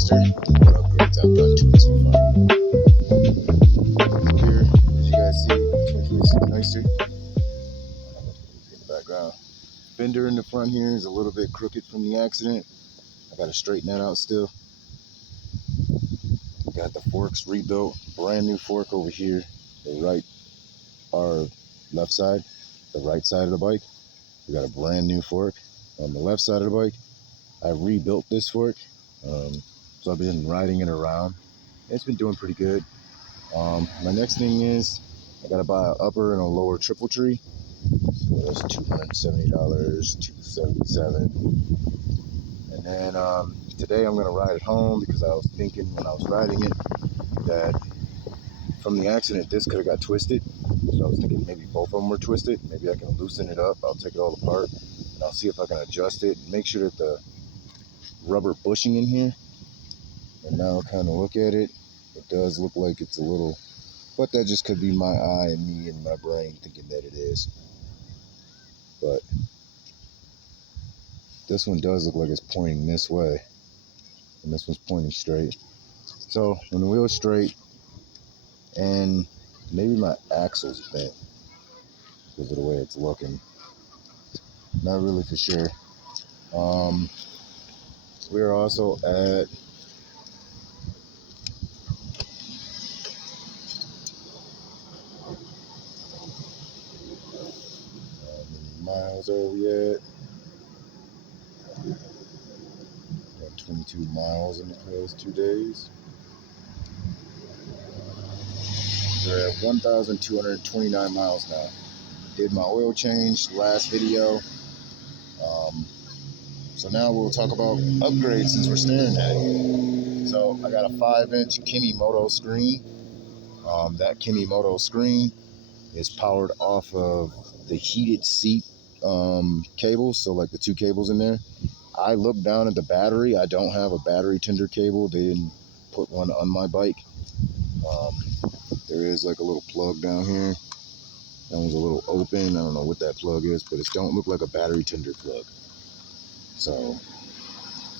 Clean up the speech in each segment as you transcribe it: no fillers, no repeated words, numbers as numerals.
Nightster. What upgrades I've done to it so far. So here, as you guys see, 2026 Nightster. In the background. Fender in the front here is a little bit crooked from the accident. I gotta straighten that out still. Got the forks rebuilt. Brand new fork over here. The right or left side. The right side of the bike. We got a brand new fork. On the left side of the bike, I rebuilt this fork. So I've been riding it around. It's been doing pretty good. My next thing is I gotta buy an upper and a lower triple tree. So that's $270, $277. And then today I'm gonna ride it home because I was thinking when I was riding it that from the accident this could have got twisted. So I was thinking maybe both of them were twisted. Maybe I can loosen it up. I'll take it all apart and I'll see if I can adjust it. Make sure that the rubber bushing in here. And now kind of look at it. It does look like it's a little, but that just could be my eye and me and my brain thinking that it is. But this one does look like it's pointing this way, and this one's pointing straight. So when the wheel's straight, and maybe my axle's bent because of the way it's looking. Not really for sure. We're also at how many miles are we at? 22 miles in the past 2 days. We're at 1,229 miles now. Did my oil change last video. So now we'll talk about upgrades since we're staring at it. So I got a 5-inch Kimimoto screen. That Kimimoto screen is powered off of the heated seat cables. So like the two cables in there. I looked down at the battery. I don't have a battery tender cable. They didn't put one on my bike. There is like a little plug down here. That one's a little open. I don't know what that plug is, but it don't look like a battery tender plug. So,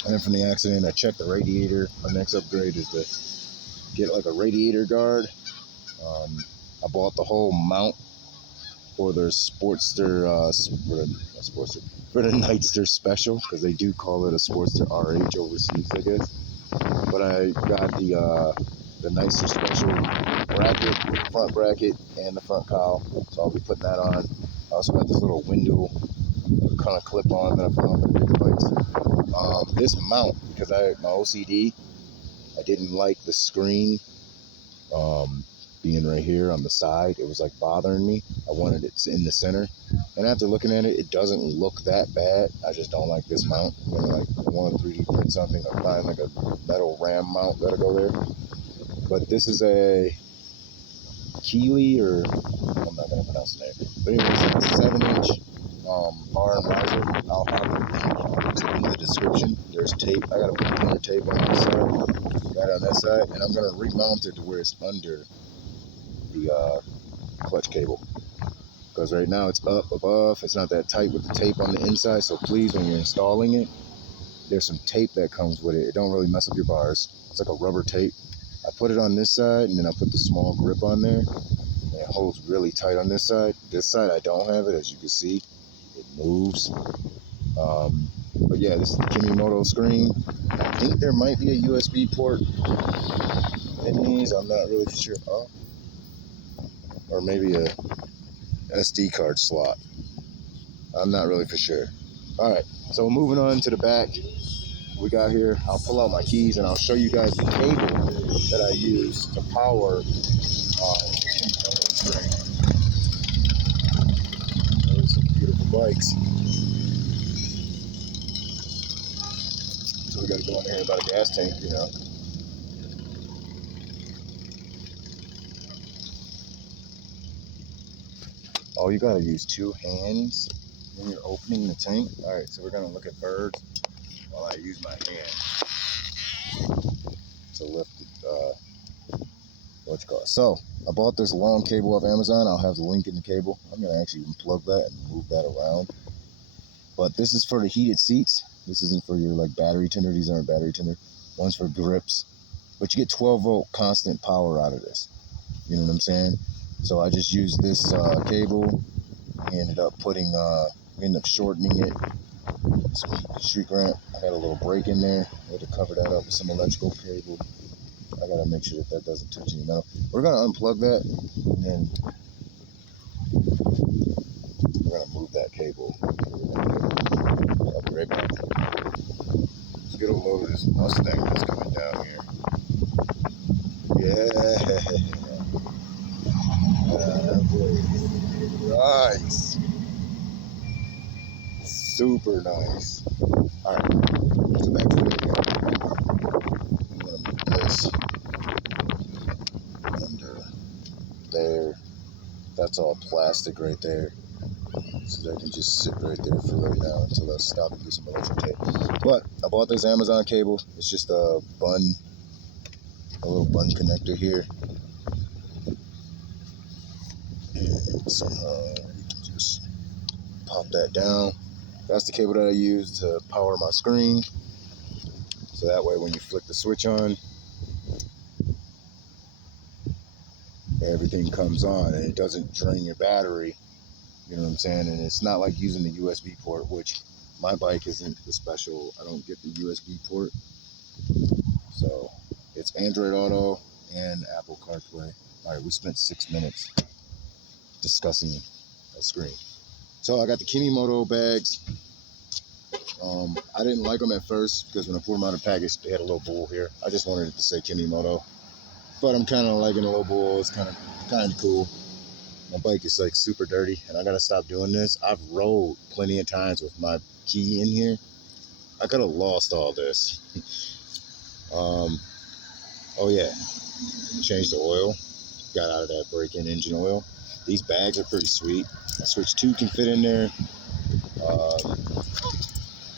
and then from the accident, I checked the radiator. My next upgrade is to get like a radiator guard. I bought the whole mount for the Sportster, for the Nightster special, because they do call it a Sportster RH overseas, I guess. But I got the Nightster special bracket, front bracket, and the front cowl. So I'll be putting that on. I also got this little window kind of clip on that I found on bigger bikes. This mount, because my OCD, I didn't like the screen being right here on the side. It was like bothering me. I wanted it in the center. And after looking at it, it doesn't look that bad. I just don't like this mount. I'm gonna like want to 3D print something or find like a metal ram mount that'll go there. But this is a Keeley, or I'm not gonna pronounce the name. But anyways, it's a 7-inch bar and riser. I'll have it in the description. There's tape. I gotta put inner tape on this side, right on that side, and I'm gonna remount it to where it's under the clutch cable. Because right now it's up above. It's not that tight with the tape on the inside. So please, when you're installing it, there's some tape that comes with it. It don't really mess up your bars. It's like a rubber tape. I put it on this side, and then I put the small grip on there. And it holds really tight on this side. This side, I don't have it. As you can see, it moves. But yeah, this is the Kimimoto screen. I think there might be a USB port in these. I'm not really sure. Oh. Or maybe a SD card slot. I'm not really for sure. All right, so moving on to the back. We got here, I'll pull out my keys and I'll show you guys the cable that I use to power Kimimoto screen. Those are some beautiful bikes. So we gotta go in here about a gas tank, you know. Oh, you gotta use two hands when you're opening the tank. All right, so we're gonna look at birds while I use my hand to lift what's it called. So I bought this long cable off Amazon. I'll have the link in the cable. I'm gonna actually unplug that and move that around. But this is for the heated seats. This isn't for your like battery tender. These aren't battery tender. one's for grips. But you get 12-volt constant power out of this. You know what I'm saying? So I just used this cable. We ended up shortening it. Street ramp. I got a little break in there. I had to cover that up with some electrical cable. I gotta make sure that doesn't touch any metal. We're gonna unplug that, and then we're gonna move that cable. I'll be right back. Let's get a load of this Mustang that's coming down here. Yeah. Nice. Super nice. Alright, let's go back to the video. I'm gonna move this under there. That's all plastic right there. So that can just sit right there for right now until I stop and do some electric tape. But I bought this Amazon cable. It's just a little bun connector here. And somehow you can just pop that down. That's the cable that I use to power my screen. So that way when you flick the switch on, everything comes on and it doesn't drain your battery. You know what I'm saying? And it's not like using the USB port, which my bike isn't the special. I don't get the USB port. So it's Android Auto and Apple CarPlay. All right, we spent 6 minutes discussing a screen. So I got the Kimimoto bags. I didn't like them at first because when I pulled them out of the package, they had a little bowl here. I just wanted it to say Kimimoto. But I'm kind of liking the little bowl. It's kind of cool. My bike is like super dirty and I gotta stop doing this. I've rode plenty of times with my key in here. I could have lost all this. Oh yeah, changed the oil. Got out of that break-in engine oil. These bags are pretty sweet. I switched 2 can fit in there.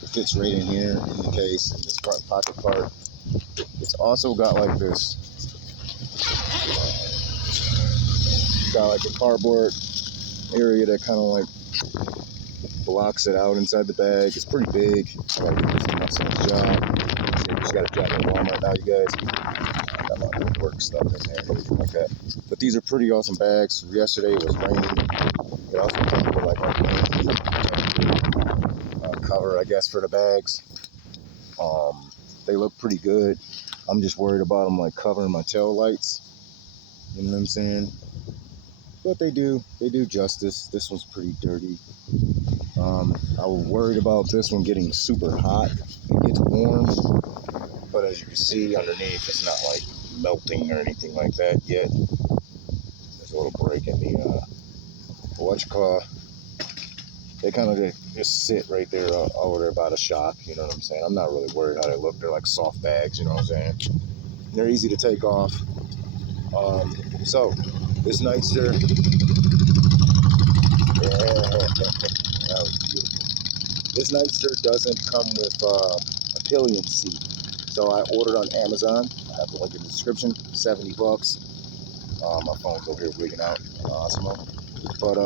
It fits right in here in the case, in this front pocket part. It's also got like this, got like a cardboard area that kind of like blocks it out inside the bag. It's pretty big. I gotta get this to my son's job. You just got a job at Walmart now, you guys. Got my work stuff in there and everything like that. But these are pretty awesome bags. Yesterday it was raining. It also came with like a rain cover, I guess, for the bags. They look pretty good. I'm just worried about them like covering my tail lights. You know what I'm saying? But they do justice. This one's pretty dirty. I was worried about this one getting super hot. It gets warm, but as you can see underneath, it's not like melting or anything like that yet. There's a little break in the they kind of just sit right there over there by the shock. You know what I'm saying? I'm not really worried how they look. They're like soft bags, you know what I'm saying? They're easy to take off. So this Nightster, that was beautiful. This Nightster doesn't come with a pillion seat. So I ordered on Amazon. I have the link in the description. $70. My phone's over here wigging out. Awesome. But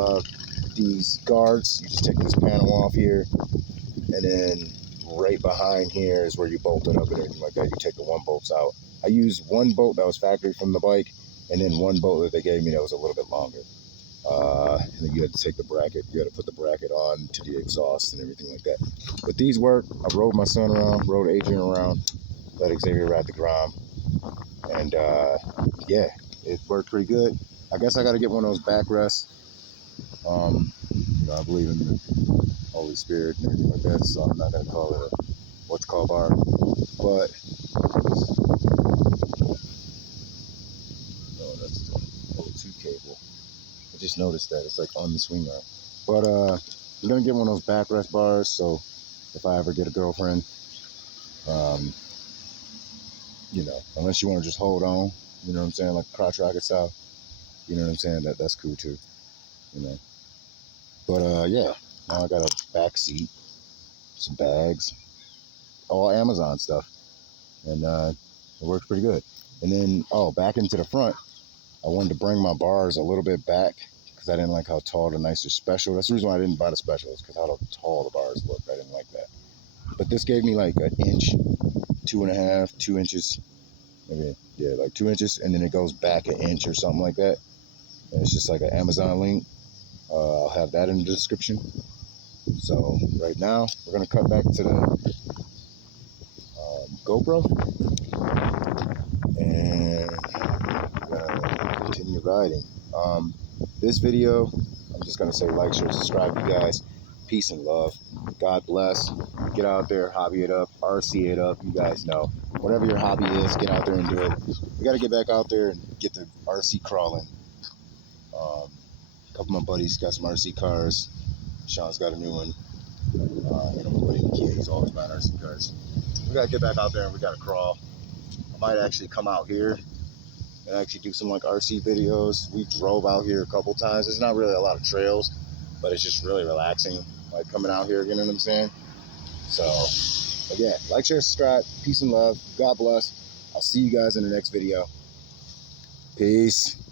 these guards, you just take this panel off here, and then right behind here is where you bolt it up and everything like that. You take the 1 bolts out. I used 1 bolt that was factory from the bike, and then 1 bolt that they gave me that was a little bit longer. And then you had to take the bracket. You had to put the bracket on to the exhaust and everything like that. But these work. I rode my son around, rode Adrian around, let Xavier ride the Grom, and yeah, it worked pretty good. I guess I got to get one of those backrests. You know, I believe in the Holy Spirit and everything like that, so I'm not gonna call it a what's called bar. But no, that's the O2 cable. I just noticed that it's like on the swing arm. But I'm gonna get one of those backrest bars, so if I ever get a girlfriend, you know, unless you want to just hold on, you know what I'm saying, like crotch rocket style, you know what I'm saying, that's cool too, you know. But yeah, now I got a back seat, some bags, all Amazon stuff, and it works pretty good. And then, back into the front, I wanted to bring my bars a little bit back because I didn't like how tall the Nightster Special. That's the reason why I didn't buy the Special, is because how tall the bars look. I didn't like that. But this gave me like an inch 2.5, 2 inches, maybe, yeah, like 2 inches, and then it goes back an inch or something like that. And it's just like an Amazon link. I'll have that in the description. So right now we're gonna cut back to the GoPro, and we're gonna continue riding. This video, I'm just gonna say like, share, subscribe, you guys. Peace and love. God bless. Get out there, hobby it up, RC it up. You guys know, whatever your hobby is, get out there and do it. We got to get back out there and get the RC crawling. A couple of my buddies got some RC cars. Sean's got a new one. My buddy Nikia, he's always buying RC cars. We got to get back out there and we got to crawl. I might actually come out here and actually do some like RC videos. We drove out here a couple times. There's not really a lot of trails, but it's just really relaxing, like coming out here, you know what I'm saying? So, but yeah, like, share, subscribe. Peace and love. God bless. I'll see you guys in the next video. Peace.